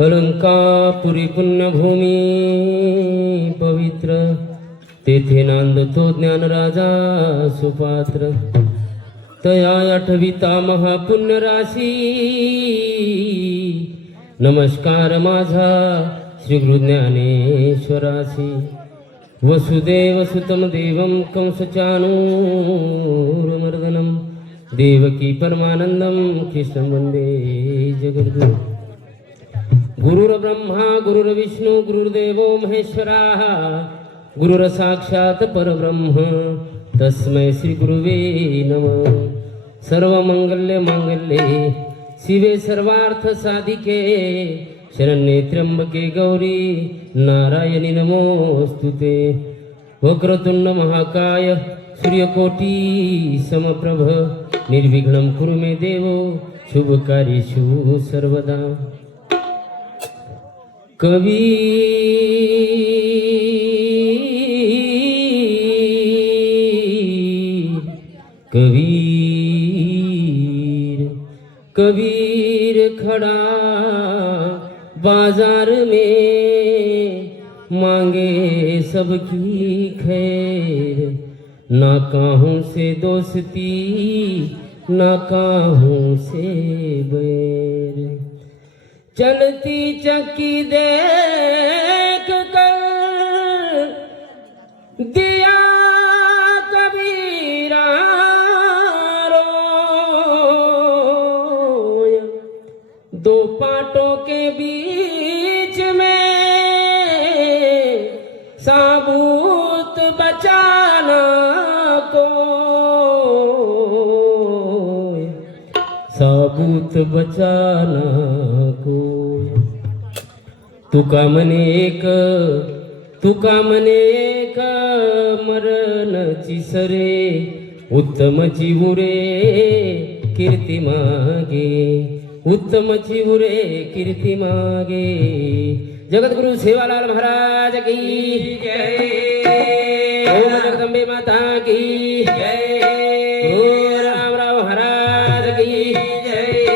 अलंकापुरी पुण्यभूमी पवित्र, तेथे नांदतो ज्ञानराजा सुपात्र. तया आठविता महापुण्यराशी, नमस्कार माझा श्री गुरु ज्ञानेश्वरासी. वसुदेव सुतम देवं कंसचाणूरमर्दनं, देवकी परमानंदं कृष्णं वंदे जगद्गुरुं. गुरुर्ब्रह्मा गुरुर्विष्णु गुरुर्देवो महेश्वरः, गुरुर साक्षात् परब्रह्म तस्मै श्री गुरुवे नमः. सर्वमंगल्य मांगल्ये शिवे सर्वार्थ साधिके, शरण्ये त्र्यंबके गौरी नारायणी नमोस्तुते. वक्रतुंड महाकाय सूर्यकोटी समप्रभ, निर्विघ्नं कुरु मे देव शुभकार्येषु सर्वदा. कबीर खड़ा बाजार में, मांगे सबकी खैर. ना काहूं से दोस्ती ना काहूं से बैर. चलती चक्की देख कर दिया कबीरा रोय. दो पाटों के बीच में साबूत बचाना को, साबूत बचाना को. तुका म्हणे एक मरणची सरे, उत्तमची उरे कीर्ती मागे, उत्तमची उरे कीर्ती मागे. जगद्गुरु सेवालाल महाराज की जय. ओम जगदंबे माता की जय. महाराज की जय.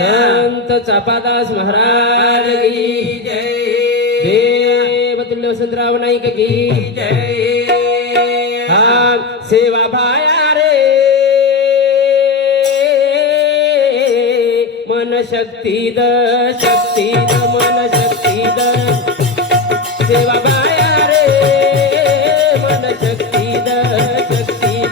संत चापादास महाराज की जय. देवतुल्य वसंतराव नाईक की जय. सेवा भाया रे मन शक्ती द मन शक्ती द. सेवा भाया रे मन शक्ती द शक्ती द.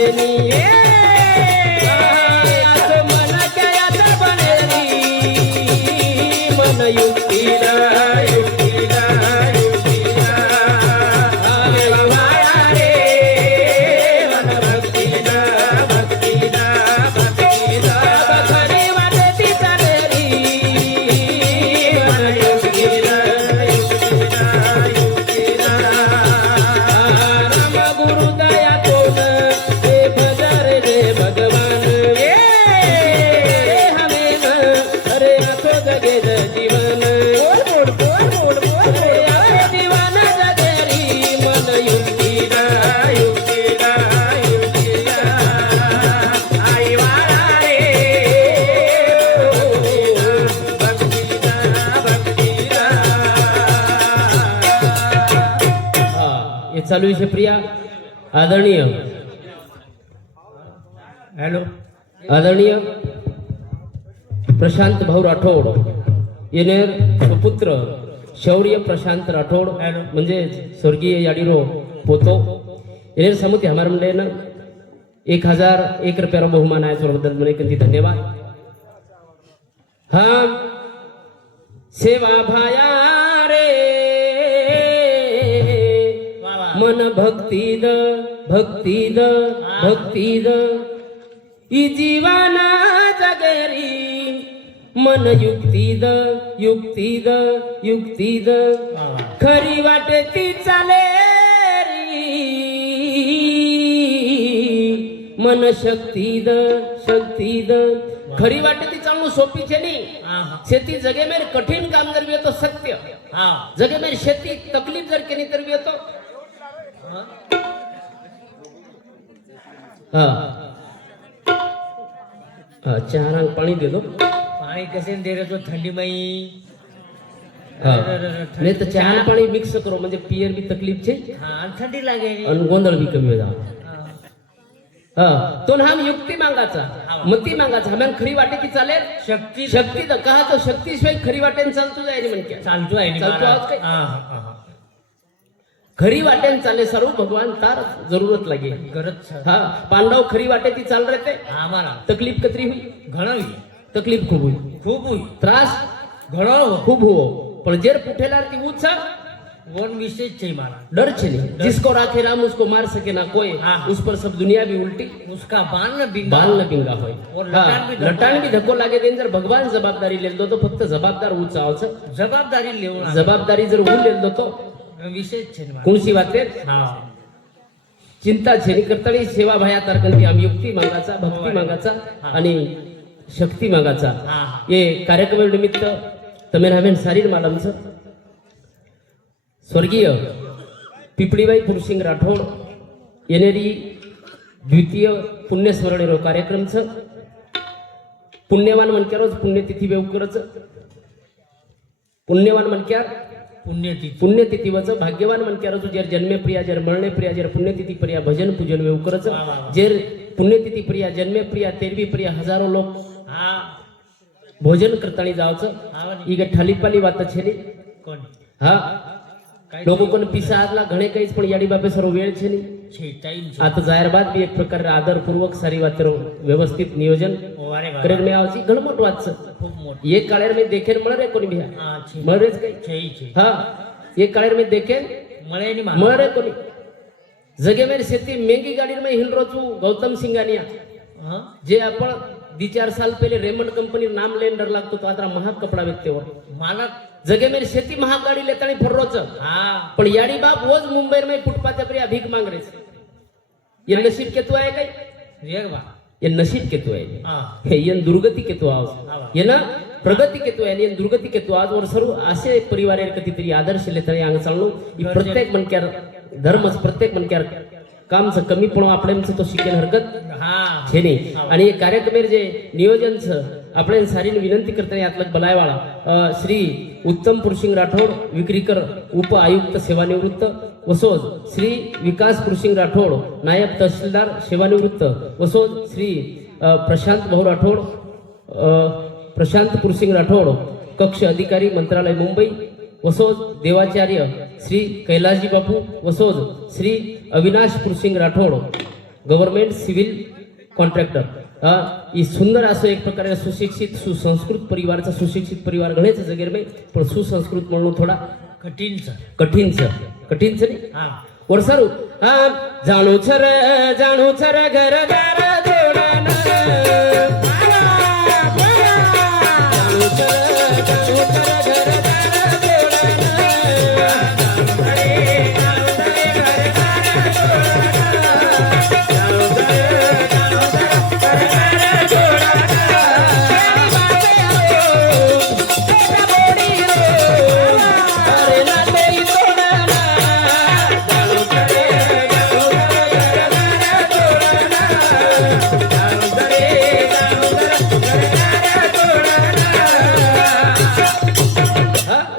बनेनी मनाच्या यात बनेनी मन युक्तीला युक्तीला युक्तीला देवा भाया रे मन भक्तीला भक्तीला भक्तीला खरी वाटती चालेली मन युक्तीला युक्तीला युक्तीला राम गुरु दया कोण हे भजर रे भगवान वे हमें अरे आखो जगे जीवन जीवन जगेरी मन युक्तीला युक्तीला युक्तीला आई वाळा रे भक्तीला भक्तीला हे चालू आहे प्रिया आदरणीय हॅलो आदरणीय प्रशांत भाऊ राठोड येणेर सुपुत्र शौर्य प्रशांत राठोड म्हणजे स्वर्गीय याडीरो पोतो येणेर समिती हमारे मंडळीनं 1001 रुपयारो बहुमान आहे त्याबद्दल મને કંઈ ધન્યવાદ हम सेवा भाया रे मन भक्ती द भक्ती द भक्ती द ई जीवाना जगेरी मन युक्ती द युक्ती द युक्ती द खरी वाटे ती चालेरी मन शक्ती द शक्ती द खरी वाटे ती चालणं सोपी છે નહીં शेती जगे मेरे कठीण काम करवी तो सत्य जगे मेरे शेती तकलीफ जर केली तर तो हाँ चहा पाणी दे दो पाणी कसे दे रे तो थंडी मई नहीं तो चहा पाणी मिक्स करो म्हणजे पियर भी तकलीफ छे हाँ थंडी लागे आणि गोंधळ भी कमी होईल हाँ तो हम युक्ती मागाचा मती मागाचा हमें खरी वाटे की चालेल शक्ती शक्ती तर कहा तो शक्ती शिवाय खरी वाटेन चालतो जाय म्हणजे चालतो आहे चालतो आहोत काय? हा खरी वाटेन चाले सर्व भगवान तार जरूरत लगे गरज हाँ पांडव खरी वाटे ती चाल रहे थे आम्हाला तकलीफ कतरी हुई घणो तकलीफ खूब हुई खूप हुई त्रास घणो खूब हुओ पण जेर पुठेला ती उत्साह वन विशेष છે મારા डर छे नहीं जिसको राखे राम उसको मार सके ना कोई उस पर सब दुनिया भी उल्टी उसका बाल न बिंगा बाल न बिंगा होय और लटाण भी धक्को लागे देन जर भगवान जबाबदारी लेल दो तो फक्त जबाबदार ऊंचा आवच जबाबदारी लेवणार जबाबदारी जर ऊ लेल दो तो विशेष છે મારા कोणसी वाते हा चिंता छे नहीं करतळी सेवा भया तारकंती आम युक्ती मागाचा भक्ती मागाचा आणि शक्ती मागाचा ये कार्यक्रम निमित्त तमे हमें सारी मालमचं स्वर्गीय पिपळीबाई पुरुषिंग राठोड येणेरी द्वितीय पुण्यस्मरणेरो कार्यक्रमचं पुण्यवान मनक्यारोज पुण्यतिथी वेवकरच पुण्यवान मनक्यार पुण्यतिथी वच भाग्यवान मनक्यारोज जेर जन्मे प्रिया जेर मरणे प्रिया जेर पुण्यतिथी प्रिया भजन पूजन वेवकरच जेर पुण्यतिथी प्रिया जन्मे प्रिया तेरवी प्रिया हजारो लोक भोजन करतानी जावचं ಈಗ ઠાલીપાલી વાત છે ને कोण હા लोगों को पिसा आदला घणे कहीच पण याडी बापे सर्व वेळ छे नहीं છે टाइम आता जाहीर बात भी एक प्रकार आदर पूर्वक सारी वात व्यवस्थित नियोजन वारे करे में आवची घण मोठ वात खूप मोठी एक काळेर में देखेन मळे कोणी भी हा છે मळेच काही છે हाँ एक काळेर में देखेन મળે ની मळे कोणी जगे मेरी शेती मेंगी गाडी में हिंडरो छू गौतम सिंगानिया हां जे आपण 2-4 साल पहले रेमंड कंपनी नाम लेन डर लागतो तो आता महाग कपडा व्यक्तीवर मला जगे मेरी शेती महाग गाडी लेतानी फर्रोच हा पण याडी बाप रोज मुंबई में फुटपाथ पर भीख मांग रहे ये नसीब के तो है कई रेग बा ये नसीब के तो है हां ये दुर्गति के तो आओ ये ना प्रगति के तो है ये दुर्गति के तो आज और सर्व असे परिवार कधी तरी आदर्श लेतानी अंग चाललो प्रत्येक मनक्यार धर्म प्रत्येक मनक्यार काम कमी पण आपले तो शिकेन हरकत हा छे नहीं आणि हे कार्यक्रम जे नियोजन આપણે સારી વિનંતી કરતા આટલક બલાયવાળા શ્રી उत्तम पुरुषिंग राठोड विक्रीकर उप आयुक्त सेवानिवृत्त वसोज श्री विकास पुरुषिंग राठोड नायब तहसीलदार सेवानिवृत्त वसोज श्री प्रशांत भाऊ राठोड प्रशांत पुरुषिंग राठोड कक्ष अधिकारी मंत्रालय मुंबई वसोज देवाचार्य श्री कैलासजी Bapu Vasoj Shri Avinash Purushing Rathod government civil contractor ही सुंदर असो एक प्रकारे सुशिक्षित सुसंस्कृत परिवारचा सुशिक्षित परिवार घडेच जगेर में पण सुसंस्कृत म्हणून थोडा कठीण सर कठीणच नाही हा वरसारू जाणू छर घरदार जोडण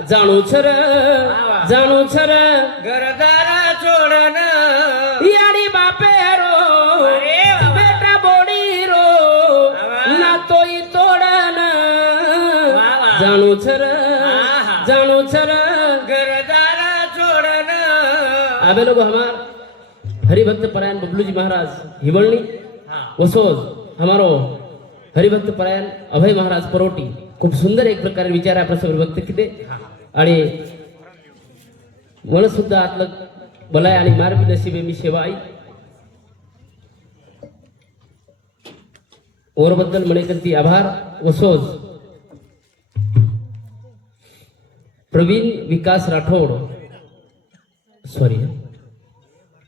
जाणू छर घरदार जाणू छर घरदार सोडन याडी बापेरो बेटा बोडी रो ना तोई तोडन जाणू छर घरदार सोडन आबे लोग हमार हरिभक्त परायण बबलू जी महाराज हिवळणी वसोज हमारो हरिभक्त परायण अभय महाराज परोटी खूप सुंदर एक प्रकारे विचार आपल्या समोर व्यक्त केले आणि मला सुद्धा आतलं बलाय आणि मार्गी नशिबे मी सेवा आई ओरबद्दल म्हणे करती आभार वसोज प्रवीण विकास राठोड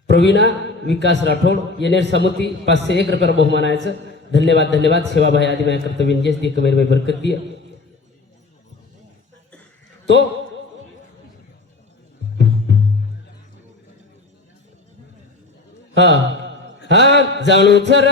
प्रवीणा विकास राठोड येणेर समुती 501 रुपयाला बहुमान आहे धन्यवाद सेवाभाई आदि माझ्या कर्तव्य इंजेस दी कमेर में बरकत दिया तो जाणू छर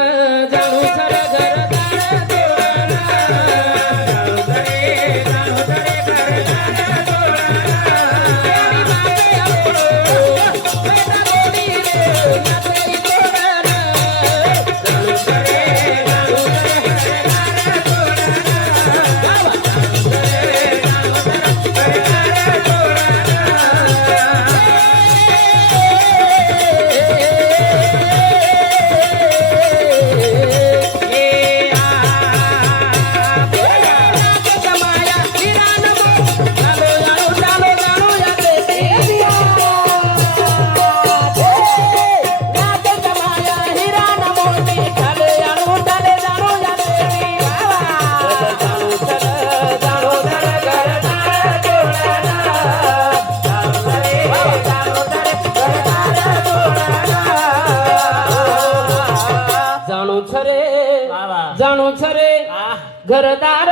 घरदार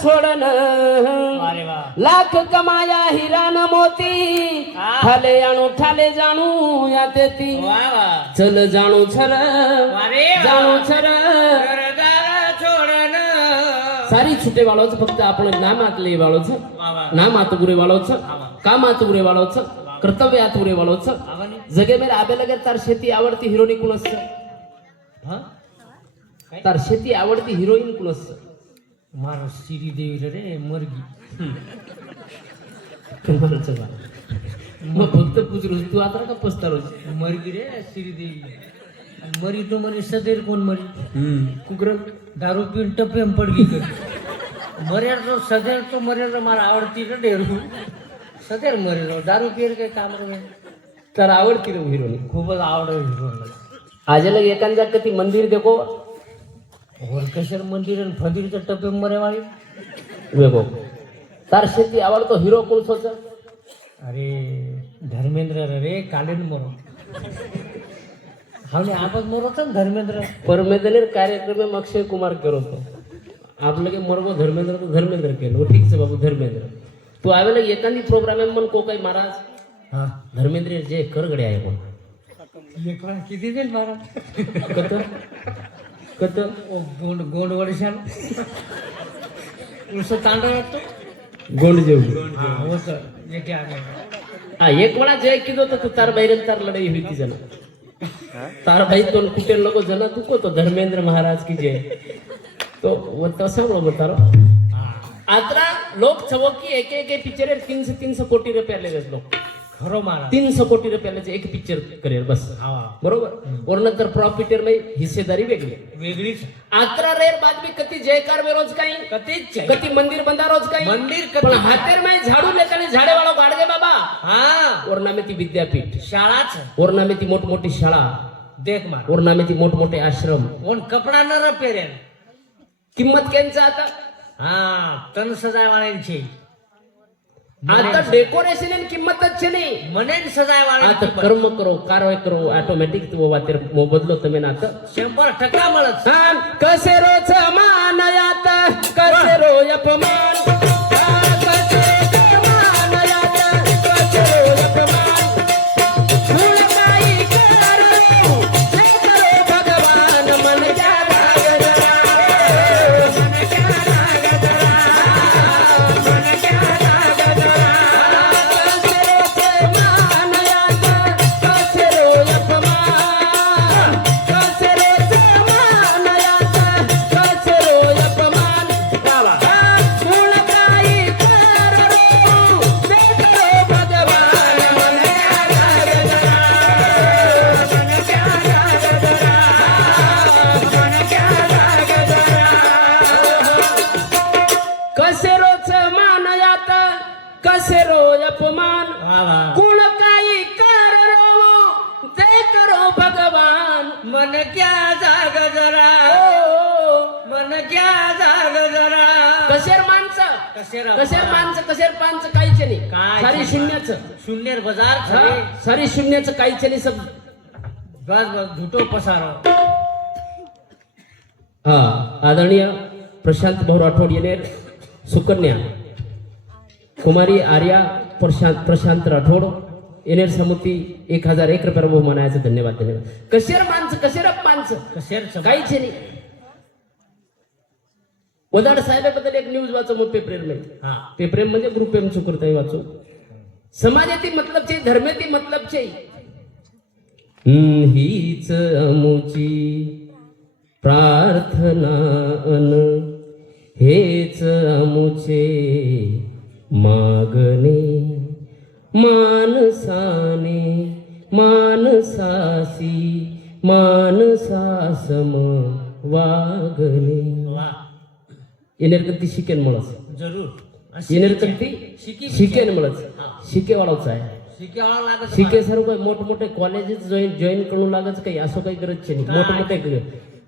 छोडन लाख कमाया हिरा न मोती ठाले आणू ठाले जाणू या तेती चल जाणू छर घरदार सोडन सारी छुटे वाळोच फक्त आपण नामातले वाळोच नामात गुरे वाळोच कामात गुरे वाळोच कर्तव्यात गुरे वाळोच जगे मेरे आबे लगे तार शेती आवडती हिरोनी कुणस तार शेती आवडती हिरोईन कुणस मारो श्री देवी रे मरगी मग फक्त पुचरोस तू आता का पस्तारोस मरगी रे श्री देवी मरी तो मरी सदैर कोण मरी कुकर दारू पीन टपेम पडगी कर मर्याद तो सदैर तो मर्याद मारा आवडती रे डेरू सदैर मरेलो दारू पियर काय काम रे तर आवडती रे हिरोनी खूपच आवड हिरो आज लग एखाद्या कधी मंदिर देखो होरकेश्वर मंदिर आणि फंदीरचं टप्पे मरेवाळी वेगो तार शेती आवडतो हिरो कोण सोच अरे धर्मेंद्र रे कालीन मरो हमने आपस मरो तो धर्मेंद्र परमेंद्र कार्यक्रम में अक्षय कुमार करो तो आप लगे मरगो धर्मेंद्र तो धर्मेंद्र केलो ठीक से बाबू धर्मेंद्र तू आवे लगे एखादी प्रोग्राम में मन को काही महाराज हा धर्मेंद्र जे कर गडे आहे कोण लेकरा किती देईल महाराज कत गोंड गोंड वर्षान उस तांडव येतो गोंड जेव हा होत एक हा एक वेळा जय किदो तो तू तार बैरन तार लढाई हुई ती जन तार भाई तो कुटे लोगो जन तू को तो धर्मेंद्र महाराज की जय तो वो तो सांभळो बतारो आत्रा लोक चवकी एक एक पिक्चर 300 कोटी रुपये ले लोक खरं महाराज 300 कोटी रुपयाचं एक पिक्चर करेल बस हा बरोबर और नंतर प्रॉफिटर में हिस्सेदारी वेगळी वेगळीच आत्रा रेर बाद में कति जयकार में रोज काही कधीच कति मंदिर बंदा रोज काही मंदिर पण कधी हातेर में झाडू लेताना झाडे वाळो गाडगे बाबा हा और नामे ती विद्यापीठ शाळाच और नामे ती मोठमोठी शाळा देख महाराज और नामे ती मोठमोठे आश्रम कोण कपडा न पेरेन किंमत केंचा आता हा तन सजायवाळ्यांची आता डेकोरेशन आणि किंमतच છે નહીં मनेन सजायवाळ्यांची आता कर्म करो कारवाई करो ऑटोमॅटिक तो वातेर बदलो તમે ना आता 100% મળत कसे रोज मानयात कसे रो अपमान कसे मानयात कसे रो अपमान फूल काही करो हे करो भगवान मन क्या लागला मन क्या लागला मन क्या लागला कसे रोज मानयात कसे रो अपमान कसे रोज मानयात कसे रो अपमान फूल काही करो ते करो भगवान मन क्या लागला मन क्या लागला मन क्या लागला कसे रोज मानयात कसे रो अपमान वा वा कुण काही करो ते करो भगवान मन क्या जाग जरा मन क्या जाग जरा कसेर माणसं कसेर माणसं कसेर पानचं काहीच नाही काहीच सारी नाही. शून्याचं शून्यर बाजार हा, खरे सारी शून्याचं काहीच नाही सब बस बस झुटो पसारो हा आदरणीय प्रशांत भाऊ राठोड येणे सुकन्या कुमारी आर्या प्रशांत राठोड येणेर समिती 1001 रुपये बहुमानाचं धन्यवाद धन्यवाद कसेर माणसं कसेर माणसं कसेर काहीच नाही वदाड साहेबाबद्दल एक न्यूज वाचो मग पेपरेर मध्ये हा पेपरेर म्हणजे ग्रुप एम चुकरताई वाचो समाजाती मतलब छे धर्मेती मतलब छे हीच अमुची प्रार्थना अन हेच अमुचे मागणे मानसाने मानसासी मानसासम वागणे वा येणार कधी शिकेन मळस जरूर येणार कधी शिकी शिकेन मळस शिकेवाळाच आहे शिकावं लागत शिके सर्व काही मोठमोठे कॉलेजेस जॉईन करू लागच काही असं काही गरज नाही मोठमोठे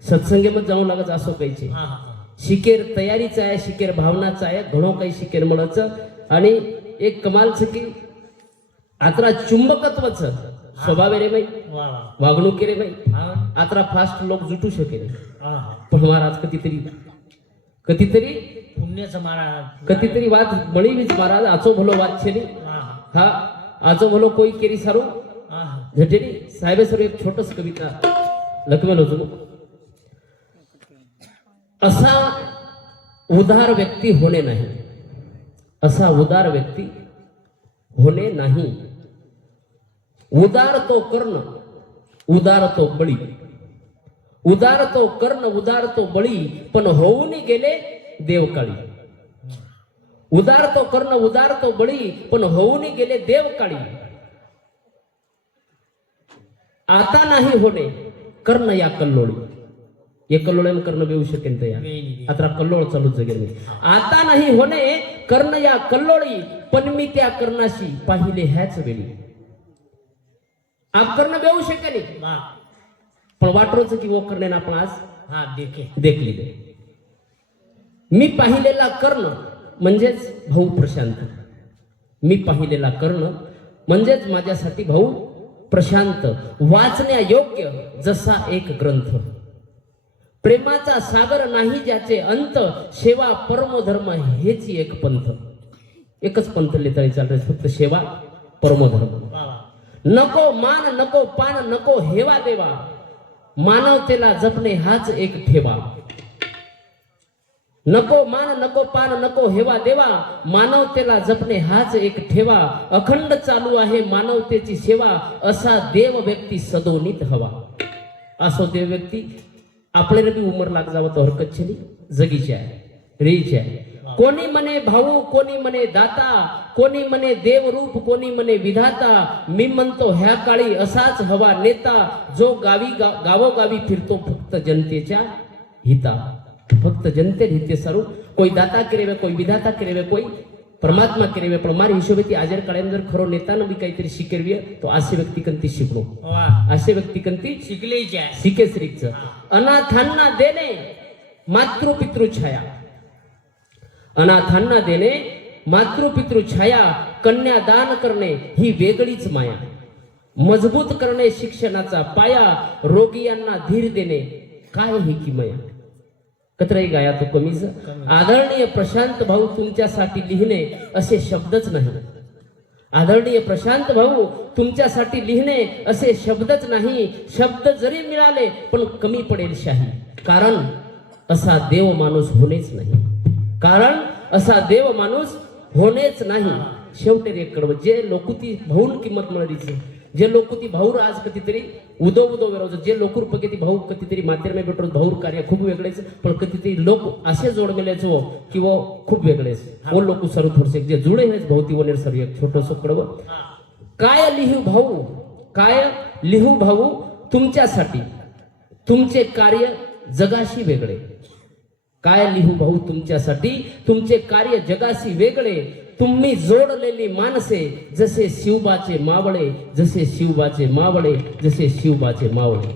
सत्संगेमध्ये जाऊ लागच असं काही हा हा शिकेर तयारीचं आहे शिकेर भावनाचं आहे घणो काही शिकेर मळाचं आणि एक कमालचं की आत्रा चुंबकत्वाचं स्वभाव रे बाई वा वा वागणूक रे बाई हा आत्रा फास्ट लोक जुटू शकेल हा पण महाराज कधीतरी पुण्याचं महाराज कधीतरी वाद बळीवीच महाराज आचो भलो वाद छेनी हा हा आचो भलो कोई केरी सारू हा झटेनी साहेब सर एक छोटस कविता लखमेल होतो असा उदार व्यक्ती होणे नाही असा उदार व्यक्ती होणे नाही उदार तो कर्ण उदार तो बळी उदार तो कर्ण उदार तो बळी पण होऊन गेले देवकाळी उदार तो कर्ण उदार तो बळी पण होऊन गेले देवकाळी आता नाही होणे कर्ण या कल्लोळी हे कल्लोळ कर्ण बेऊ शकेल तया आता कल्लोळ चालूच जगेल आता नाही होणे कर्ण या कल्लोळी पण मी त्या कर्णाशी पाहिले ह्याच वेळी आप कर्ण बेऊ शकेल वा पण वाटरोच की वो करणे आपण आज हा देखे देखली दे मी पाहिलेला कर्ण म्हणजेच भाऊ प्रशांत मी पाहिलेला कर्ण म्हणजेच माझ्यासाठी भाऊ प्रशांत वाचण्या योग्य जसा एक ग्रंथ प्रेमाचा सागर नाही ज्याचे अंत सेवा परमधर्म हेच एक पंथ एकच पंथ लिहिता चालत फक्त सेवा परमधर्म वा वा नको मान नको पान नको हेवा देवा मानवतेला जपणे हाच एक ठेवा नको मान नको पान नको हेवा देवा मानवतेला जपणे हाच एक ठेवा अखंड चालू आहे मानवतेची सेवा असा देव व्यक्ती सदोनित हवा असो देव व्यक्ती आपल्याला बी उमर लाग जावं तो हरकत छे जगीची आहे रेची आहे कोणी म्हणे भाऊ, कोणी म्हणे दाता, कोणी म्हणे देवरूप, कोणी म्हणे विधाता. मी म्हणतो ह्या काळी असाच हवा नेता, जो गावोगावी फिरतो फक्त जनतेच्या हिता. फक्त जनते हिते सारू. कोई दाता करेवे, कोई विधाता करेवे, कोई परमात्मा करेवे. पण मारे हिशोबेती आजर काळेम जर खरो नेतानं बी काहीतरी शिकेरवी तो असे व्यक्ती कंती शिकलो. असे व्यक्ती कंती शिके श्रीच. अनाथांना देणे मातृपितृ छाया. अनाथांना देणे मातृपितृ छाया. कन्यादान करणे ही वेगळीच माया. मजबूत करणे शिक्षणाचा पाया. रोगियांना धीर देणे काय ही किमया. कतराई गाया तो कमीच. आदरणीय प्रशांत भाऊ, तुमच्यासाठी लिहिणे असे शब्दच नाही. आदरणीय प्रशांत भाऊ, तुमच्यासाठी लिहिणे असे शब्दच नाही. शब्द जरी मिळाले पण कमी पडेल शाही. कारण असा देव माणूस होणेच नाही. कारण असा देव माणूस होणेच नाही. शेवटे रे कडव जे लोकुती भाऊन किंमत मिळालीच. जे लोकुती भाऊर आज कधीतरी उदो वेरोज जे लोकूर पगेती भाऊ कधीतरी मातेरमे भेटो भाऊर कार्य खूप वेगळेच. पण कधीतरी लोक असे जोड मेलेच हो किंवा खूप वेगळेच. वो लोक सर थोडसे जे जुळे हेच भोवती वनेर सर एक छोटस कडव. काय लिहू भाऊ, काय लिहू भाऊ तुमच्यासाठी. तुमचे कार्य जगाशी वेगळे. काय लिहू भाऊ तुमच्यासाठी, तुमचे कार्य जगाशी वेगळे. तुम्ही जोडलेली माणसे जसे शिवबाचे मावळे, जसे शिवबाचे मावळे, जसे शिवबाचे मावळे.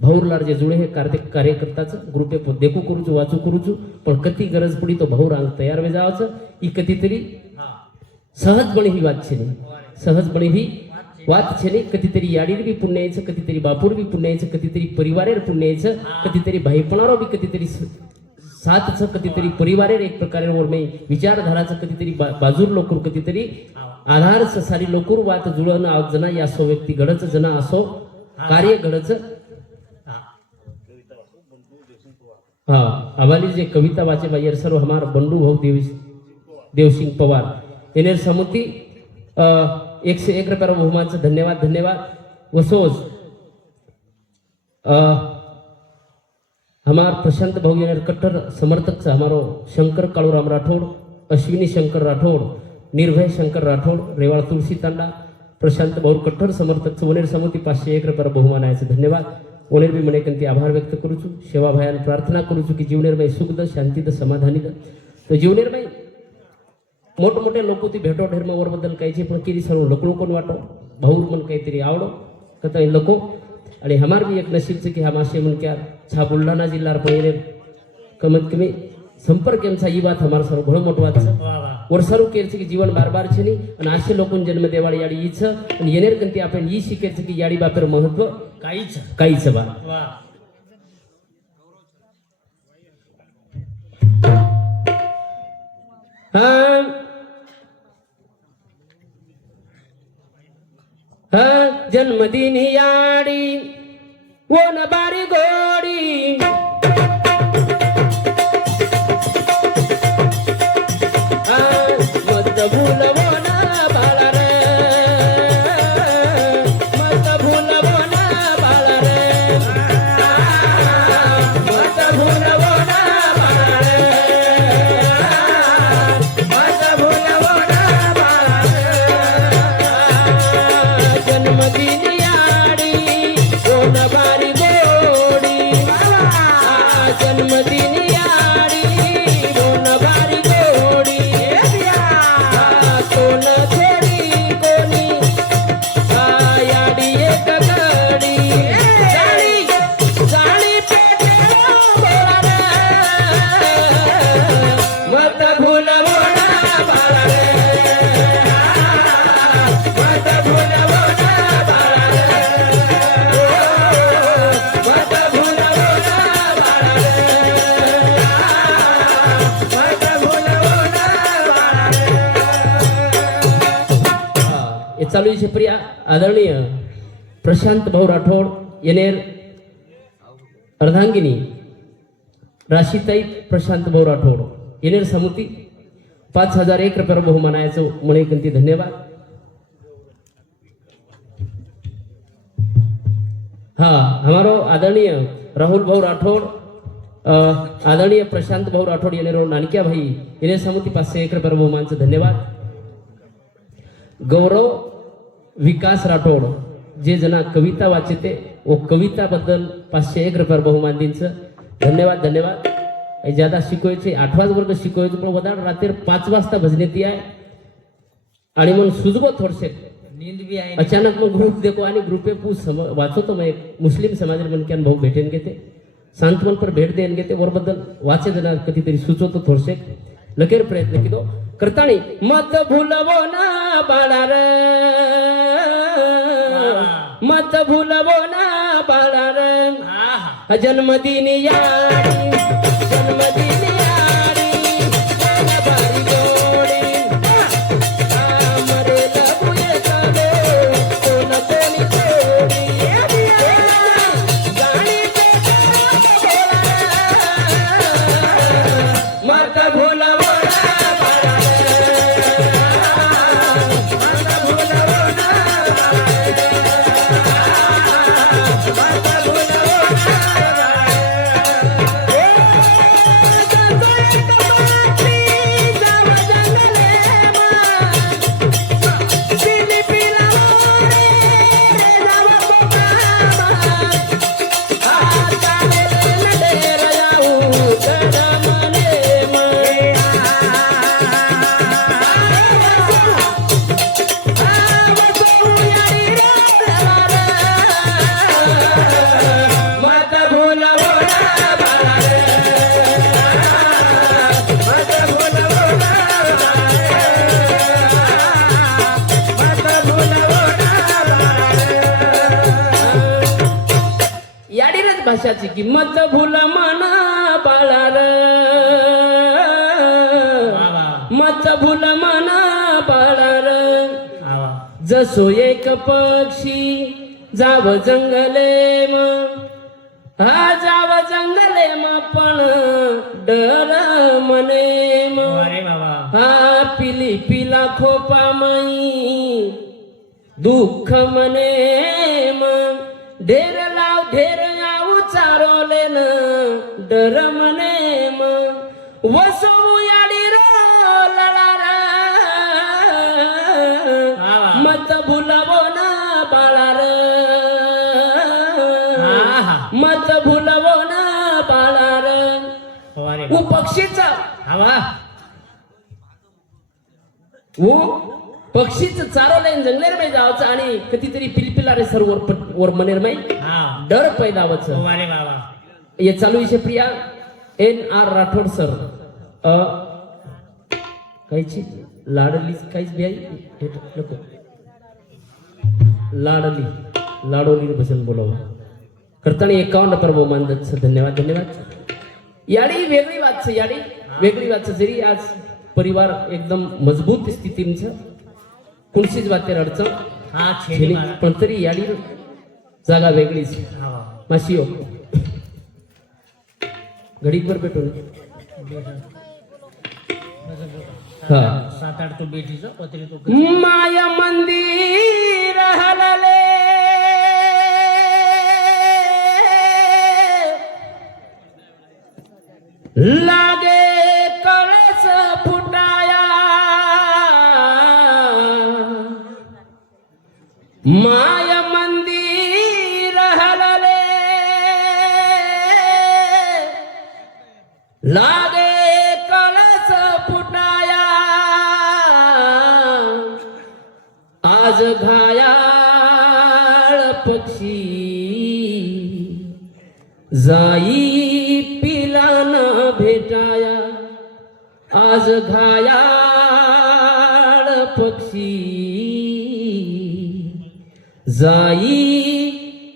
भाऊरलार जे जुळे हे कार्यकर्ताच ग्रुपे देखू करूचू वाचू करूचू. पण कधी गरज पडी तो भाऊ रांग तयार वे जावाचं. ही कधीतरी सहजपणे ही वाच छेनी. सहजपणे ही वाच छेनी. कधीतरी याडीर बी पुण्य यायचं, कधीतरी बापूर बी पुण्य यायचं, कधीतरी परिवारेर पुण्य यायचं, कधीतरी भाईपणारो बी कधीतरी सातचं, कधीतरी परिवारेर एक प्रकारे ओरमे विचारधाराचं, कधीतरी बाजूर लोकूर, कधीतरी आधार सारी लोकूर वात जुळण आज जना या सो व्यक्ती घडच जना असो कार्य घडच. हा आवाली जे कविता वाचे बायर सर्व हमार बंडू भाऊ देवसिंग पवार एनेर समुती 101 रुपया बहुमानचं धन्यवाद. धन्यवाद. वसोज हमार प्रशांत भाऊ येणार कट्टर समर्थक हमारो शंकर काळूराम राठौड़, अश्विनी शंकर राठौड़, निर्भय शंकर राठौड़, रेवाड़ तुलसी तांडा, प्रशांत भाऊ कट्टर समर्थक वनेर समिती 501 रुपया बहुमान आहे. धन्यवाद. वनेर बी मने कंती आभार व्यक्त करूचू. सेवा भायान प्रार्थना करूचू की जीवनेर बाई सुखद शांतीद समाधानीद. तो जीवनेर बाई मोठमोठे लोक ती भेटो धर्मावर बद्दल काहीची पण किती सर्व लकड़ो कोण वाटो भाऊ मन काहीतरी आवडो कथा लको. आणि हमार भी एक नशीबचं की हा मासे मन क्या छा बुलढाणा जिल्हा पहिले कमीत कमी संपर्क यांचा ही बात हमार सर्व घणो मोठं वाटचं. वर्षारू केरचं की जीवन बार बार छेनी आणि असे लोकून जन्म देवाळी याडी ईच आणि येणेर कंती आपण ई शिकायचं की याडी बापेर महत्व काहीच बा. जन्मदिन याडी वो न बारी गोडी मत भूलवो ना बाळा रे, मत भूलवो ना बाळा रे, मत भूलवो ना बाळा रे, मत भूलवो ना बाळा रे. जन्मदिन याडी वो न बारी गोडी, जन्मदिन याडी वो न बारी गोडी. कोण थोडी कोणी याडी एक गडी, जाळी जाळी पेटे बोला मत भूलवो ना बाळा रे, मत भूलवो ना बाळा रे, मत भूलवो ना बाळा रे, मत भूलवो ना बाळा रे. हे चालू आहे प्रिया आदरणीय प्रशांत भाऊ राठौड़ येनेर अर्धांगिनी राशीताई प्रशांत भाऊ राठौड़ येनेर समिति 5001 रुपया बहुमान आयाचं म्हणे कंती. धन्यवाद. हाँ हमारो आदरणीय राहुल भाऊ राठौड़ आदरणीय प्रशांत भाऊ राठोड येणे रो नानक्या भाई येणे समुती 501 रुपये बहुमानचं धन्यवाद. गौरव विकास राठोड जे जना कविता वाचते व कविता बद्दल 501 रुपये बहुमान दिनचं धन्यवाद धन्यवाद. ज्यादा शिकवायचे 8वाच वर्ग शिकवायचे पण वदाड रात्री 5 वाजता भजनेती आहे आणि मग सुजगो थोडसे नींद भी आहे अचानक मग ग्रुप देखो आणि ग्रुपे वाचवतो मग मुस्लिम समाज मनक्यान भाऊ भेटेन घेते सांत्वन पर भेट देन घेते वरबद्दल वाचे जण कधीतरी सुचवतो थोडसे लकेर प्रयत्न केलो करताणी मत भूलवो ना बाळार मत भूलवो ना बाळार जन्मदिन यारी जन्मदिन यारी बारी जोडी आमरे लगुये चलो कोण कोणी जोडी गाणी मत भूलवो ना भाषाची किंमत भूल मना बाळार मत भूल मना बाळार जसो एक पक्षी जाव जंगले हा जाव जंगले पण डर मने हा पिली पिला खोपा माई दुःख मने ढेर लाव ढेर याऊ चारोले न डर मने वसू याडी रो लळारा मत भूलवो ना बाळार मत भूलवो ना बाळार उ पक्षीचा हवा उ पक्षीच चारवलं जंगलेर मै जावचं आणि कधीतरी पिलपिलारे सरोवर वर मनेर मै डर पैदावचं हे चालू विषय प्रिया NR राठोड सर कायची लाडली काहीच बियाई नको लाडली लाडोली भजन बोलावं करताना 51 पर बहुमानच धन्यवाद धन्यवाद. याडी वेगळी वाच याडी वेगळी वाच जरी आज परिवार एकदम मजबूत स्थितीचं कुणशीच वाटेर अडचण पण तरी याडी जागा वेगळीच माशियो घडीभर भेटून हा 7-8 तो बेटीचं पत्री तो माया मंदिर हलले लागे कळस फुटाया माया मंदिर हलले लागे कळस फुटाया आज घायाळ पक्षी जाई पिला न भेटाया आज घायाळ पक्षी जाई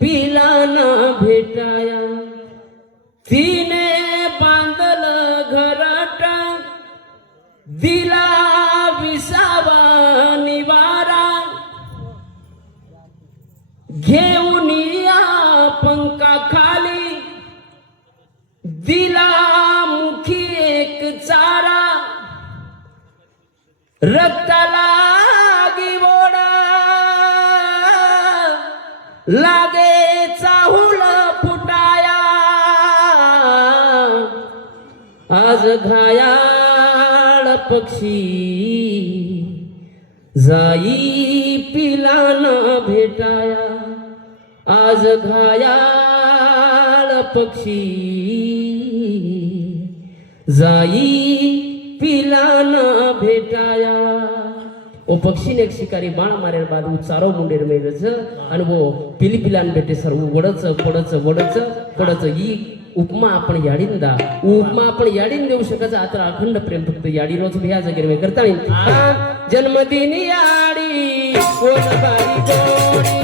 पिला न भेटाया तिने बांधल घराट दिला विसावा निवारा घेऊन या पंखा खाली दिला मुखी एक चारा रक्ताला गिवोडा लागे चाहुल फुटाया आज घायाळ पक्षी जाई पिलान भेटाया, आज घायाळ पक्षी जाई पिलान भेटाया. ओ पक्षी ने एक शिकारी बाण मारेर बाद चारो मुंडेर मेरच आणि वो पिली पिलान भेटे सर्व वडच पडच वडच पडच ही उपमा आपण याडींदा उपमा आपण याडीन देऊ शकायचं. आता अखंड प्रेम फक्त याडी रोज ह्या जागेर मी करता जन्मदिन याडी कोण बारी गोडी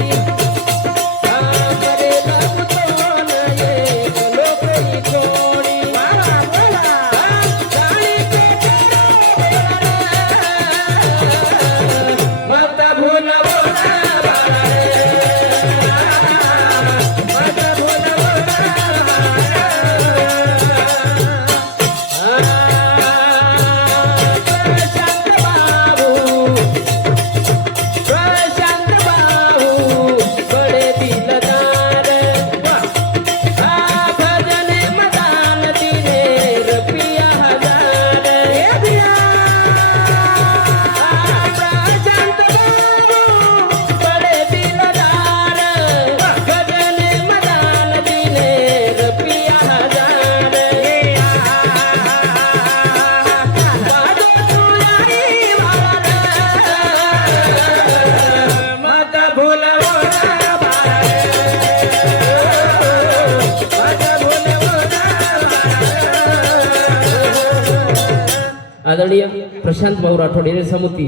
आदरणीय प्रशांत भाऊ राठोड यांनी समुती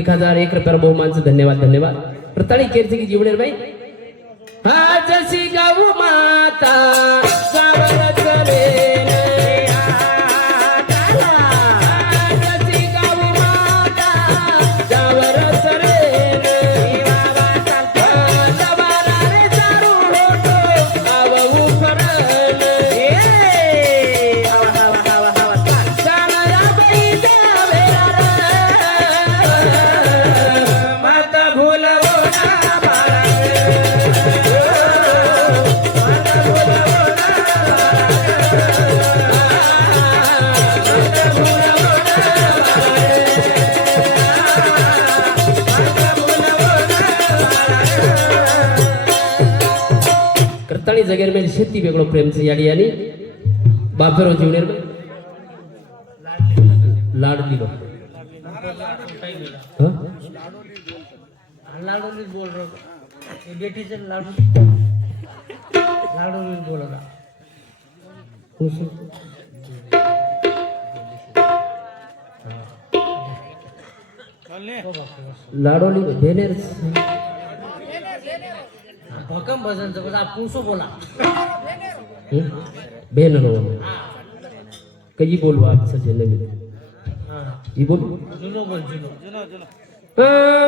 1001 रुपयाला बहुमानचं धन्यवाद धन्यवाद. प्रताळी केरची की जीवनेर बाई हा जशी गाऊ माता गावाला चलेन, जशी गाऊ माता गावाला चलेन, जवाला रे चारू होतो गावू फरण, करताळी जगेर मेल शेती वेगळो प्रेमचं याडी आणि बापेरो जीवनेर लाड दिलो लाडूनीच बोल रहा ये बेटीचे लाडू लाडूनीच बोल रहा. लाडोली भेनेर भकम भजनचं बस आप पुसो बोला. भेन कही बोलवा आपचं जे नवीन हाँ ही बोल जुनो बोल जुनो. हाँ